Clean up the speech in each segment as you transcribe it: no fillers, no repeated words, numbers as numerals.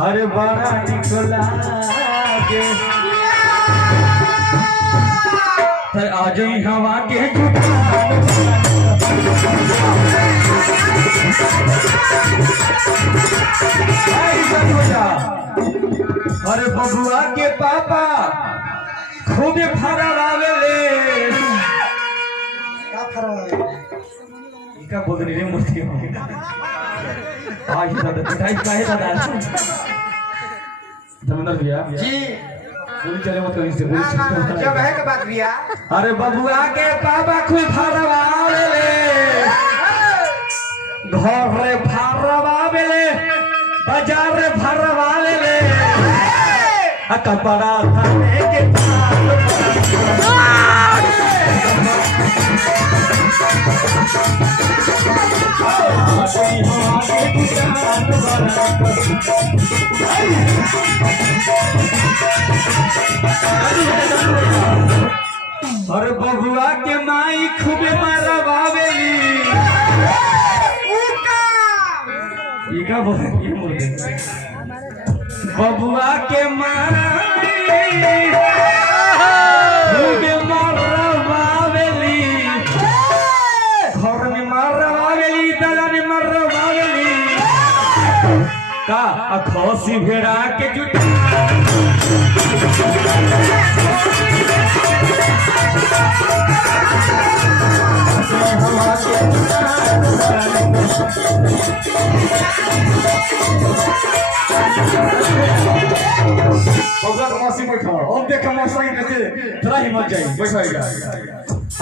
हर बड़ा निकला के आज ही हवा के अरे बबुआ के पापा खूब फरावेले का बोल रही रे मूर्ति आज दादा पिटाई काहे दादा जमींदार भैया जी गोली चले मत कहीं से गोली जब है के बात भैया। अरे बबुआ के पापा खूब फरावेले घर रे फरावेले बाजार रे फरावेले कपड़ा थाने के अरे बबुआ के माई खूबे मरवावेली ये क्या बोल बबुआ के माई खूबे मरवावेली घर में मरवावेली दलान मरवावेली का खसी भेड़ा के जुटा मौसी बैठा अब देख मौसा की कैसे थोड़ा हिम्मत जाए बैठेगा।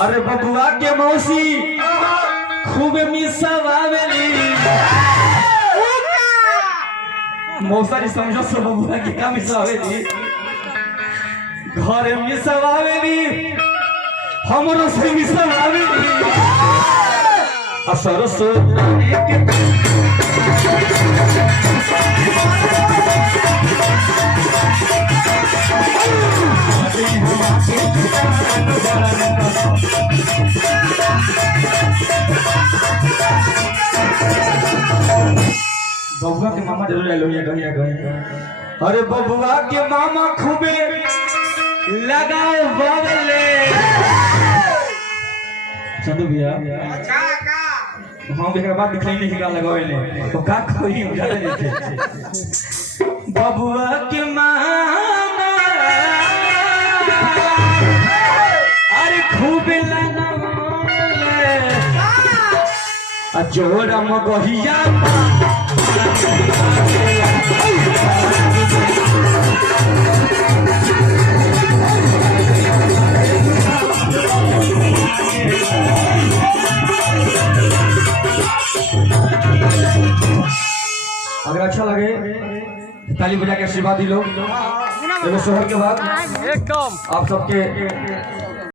अरे बबुआ के मौसी खूब मिसवावेली मौसा जी समझो सब बबुआ के क्या मिसवावेली घर मिसवावेली हमरो से मिसवावेली सरसो बबुआ के मामा जरूर आए लोहिया अरे बबुआ के मामा खूबे लगाओ बगले चंदू भैया हाँ बेकार बात दिखाई नहीं गा लगावे ने तो का कोई उजाले नहीं थे बबुआ के मामा अरे खूबे लगावे जोड़ा मगहिया अगर अच्छा लगे ताली बजा के आशीर्वाद दी लोग शोहर के बाद एकदम आप सबके